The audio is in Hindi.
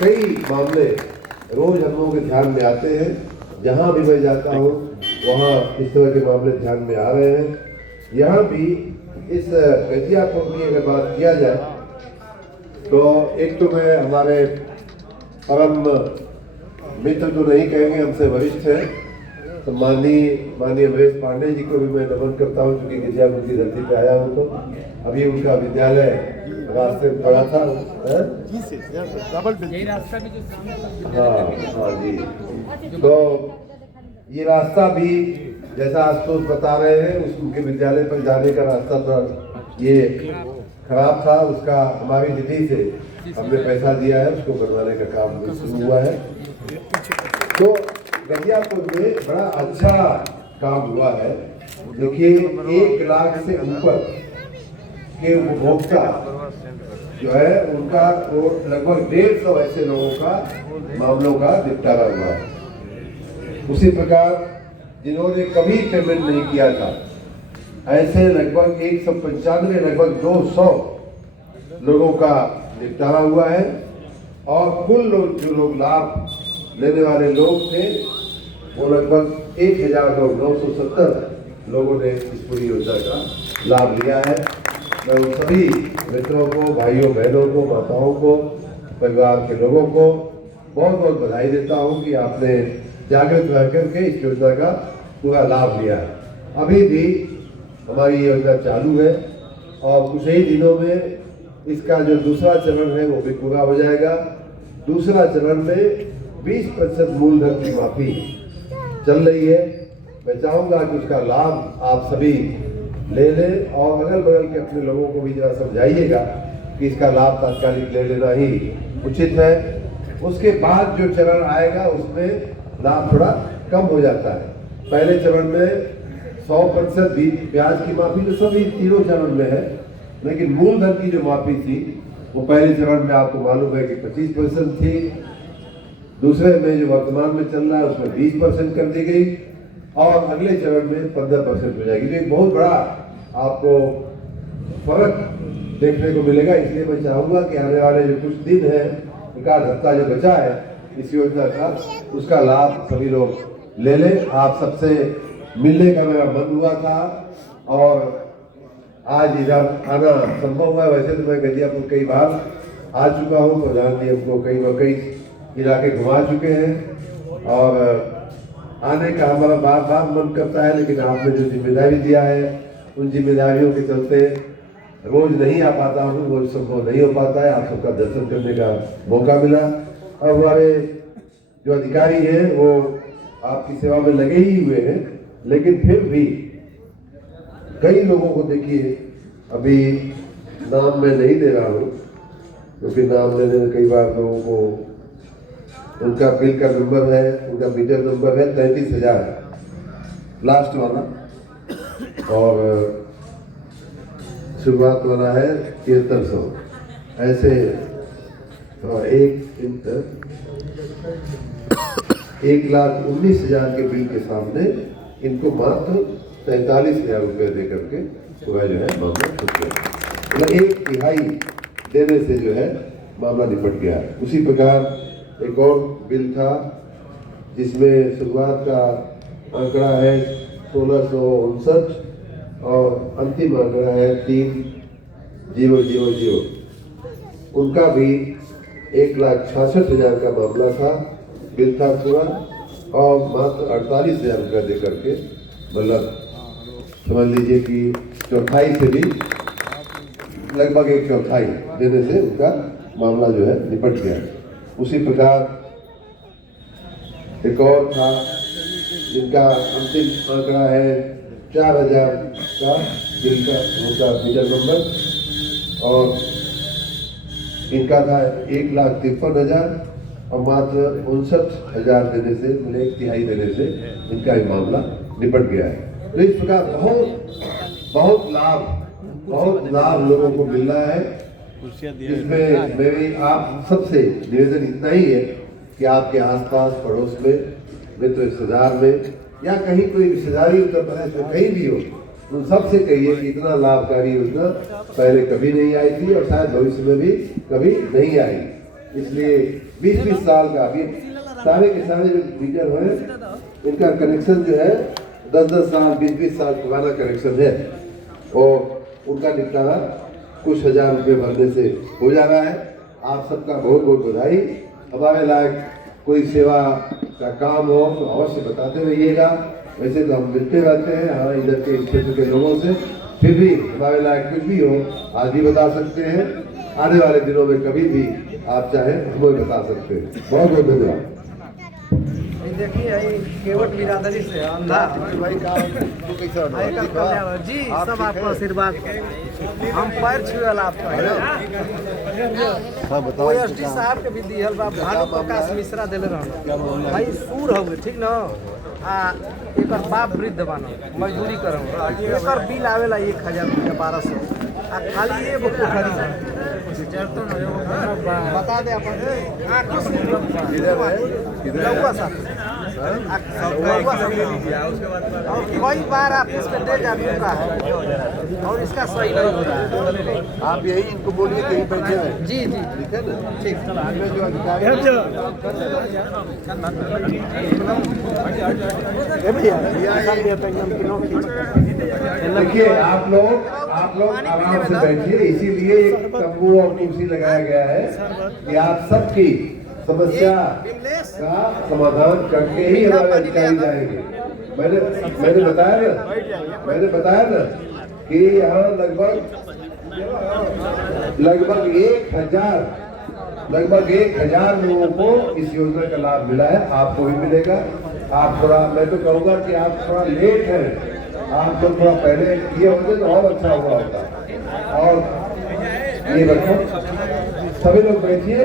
कई मामले रोज हम लोगों के ध्यान में आते हैं। जहाँ भी मैं जाता हूँ वहाँ इस तरह के मामले ध्यान में आ रहे हैं। यहाँ भी इस गजियापुर की अगर बात किया जाए तो एक तो मैं हमारे परम मित्र तो नहीं कहेंगे, हमसे वरिष्ठ हैं, तो माननीय अमरेश पांडे जी को भी मैं नमन करता हूँ, क्योंकि गजियापुर की धरती पे आया हूँ। तो अभी उनका विद्यालय रास्ते में पड़ा था। हाँ जी, तो ये रास्ता भी जैसा आशुतोष बता रहे हैं, उनके विद्यालय पर जाने का रास्ता तो ये खराब था। उसका हमारी निधि से हमने पैसा दिया है, उसको बनवाने का काम शुरू हुआ है। तो गजियापुर में बड़ा अच्छा काम हुआ है। देखिए 1 लाख से ऊपर के उपभोक्ता जो है उनका वो लगभग 150 ऐसे लोगों का मामलों का निपटारा हुआ है। उसी प्रकार जिन्होंने कभी पेमेंट नहीं किया था, ऐसे लगभग 195 लगभग 200 लोगों का निपटारा हुआ है। और कुल जो लोग लाभ लेने वाले लोग थे वो लगभग 1000 लोगों ने इस पूरी योजना का लाभ लिया है। मैं उन सभी मित्रों को, भाइयों बहनों को, माताओं को, परिवार के लोगों को बहुत बहुत बधाई देता हूं कि आपने जागृत रह करके इस योजना का पूरा लाभ लिया है। अभी भी हमारी योजना चालू है और कुछ ही दिनों में इसका जो दूसरा चरण है वो भी पूरा हो जाएगा। दूसरा चरण में 20% मूलधन की माफी चल रही है। मैं चाहूँगा कि उसका लाभ आप सभी ले लें और अगल बगल के अपने लोगों को भी जरा समझाइएगा कि इसका लाभ तात्कालिक ले लेना ही उचित है। उसके बाद जो चरण आएगा उसमें लाभ थोड़ा कम हो जाता है। पहले चरण में 100% ब्याज की माफी तो सभी तीनों चरण में है, लेकिन मूलधन की जो माफी थी वो पहले चरण में आपको मालूम है कि 25% थी। दूसरे में जो वर्तमान में चल रहा है उसमें 20% कर दी गई और अगले चरण में 15% हो जाएगी। तो एक बहुत बड़ा आपको फर्क देखने को मिलेगा। इसलिए मैं चाहूँगा कि आने वाले जो कुछ दिन है, विकास भत्ता जो बचा है इस योजना का, उसका लाभ सभी लोग ले लें। आप सबसे मिलने का मेरा मन हुआ था और आज इधर आना संभव हुआ। वैसे तो मैं गजियापुर कई बार आ चुका हूँ, प्रधान जी हमको कई इलाके घुमा चुके हैं और आने का हमारा बार बार मन करता है, लेकिन आपने जो जिम्मेदारी दिया है उन जिम्मेदारियों के चलते रोज नहीं आ पाता हूँ, रोज संभव नहीं हो पाता है। आप सबका दर्शन करने का मौका मिला और हमारे जो अधिकारी हैं वो आपकी सेवा में लगे ही हुए हैं, लेकिन फिर भी कई लोगों को देखिए, अभी नाम मैं नहीं ले रहा हूँ क्योंकि नाम लेने में कई बार लोगों को उनका बिल का नंबर है, उनका मीटर नंबर है 33,000 लास्ट वाला और शुरुआत वाला है 7300। ऐसे 1,19,000 के बिल के सामने इनको मात्र 43,000 रुपये दे करके पूरा जो है मामला छूट गया। मतलब 1/3 देने से जो है मामला निपट गया है। उसी प्रकार एक और बिल था जिसमें शुरुआत का आंकड़ा है 1659 और अंतिम आंकड़ा है 3000। उनका भी 1,66,000 का मामला था, बिल था पूरा और मात्र 48,000 रुपया दे करके, मतलब समझ लीजिए कि चौथाई से भी लगभग 1/4 देने से उनका मामला जो है निपट गया। उसी प्रकार एक और था जिनका अंतिम आंकड़ा है 4,000 का बिल का उनका मीटर नंबर और इनका था 1,53,000 और मात्र 59,000 देने से, मतलब 1/3 देने से इनका ये मामला निपट गया है। तो इस प्रकार बहुत लाभ लोगों को मिल रहा है। इसमें मेरी आप सबसे निवेदन इतना ही है कि आपके आसपास पड़ोस में, मित्र रिश्तेदार में या कहीं कोई रिश्तेदारी उत्तर प्रदेश में कहीं भी हो, उन सबसे कहिए कि इतना लाभकारी योजना पहले कभी नहीं आई थी और शायद भविष्य में भी कभी नहीं आएगी। इसलिए 20-20 साल का अभी सारे के सारे जो मीटर हैं इनका कनेक्शन जो है 10-10 साल 20-20 साल पुराना कनेक्शन है और उनका निपटारा कुछ हजार रुपये भरने से हो जा रहा है। आप सबका बहुत बहुत बधाई। हमारे लायक कोई सेवा का काम हो तो अवश्य बताते रहिएगा। वैसे तो हम मिलते रहते हैं हमारे इधर के क्षेत्र के लोगों से, फिर भी हमारे लायक कुछ भी हो आज भी बता सकते हैं, आने वाले दिनों में कभी भी आप चाहें हमें बता सकते हैं। बहुत बहुत धन्यवाद। देखिए केवट बिरादरी से अंधा जी सब आपका आशीर्वाद हम पैर छुएल आपका OSD साहब के भी दिहल बा भानु प्रकाश मिश्रा देले रहन भाई सूर हो ठीक न आ एकर बाप वृद्ध बानो मजदूरी करम एकर बिल आवेला 1000 रुपया 1200 आ खाली एगो पोखरी बता दे अपन आंखों से लौका साहब और कई बार आप इस पे दे जा चुका है और इसका सही नहीं हो रहा है। आप यही इनको बोलिए कहीं बैठे हैं। जी जी ठीक है ना, ठीक जो अधिकारी देखिए आप लोग आराम से बैठिए, इसीलिए एक तंबू और कुर्सी लगाया गया है कि आप सबकी समस्या का समाधान करके ही हमारे अधिकारी जाएंगे। मैंने बताया ना कि यहाँ लगभग 1000 लोगों को इस योजना का लाभ मिला है। आपको भी मिलेगा। आप थोड़ा, मैं तो कहूँगा कि आप थोड़ा लेट हैं, आप तो थोड़ा पहले किए होते तो और अच्छा हुआ होता। और ये रखो, सभी लोग बैठिए।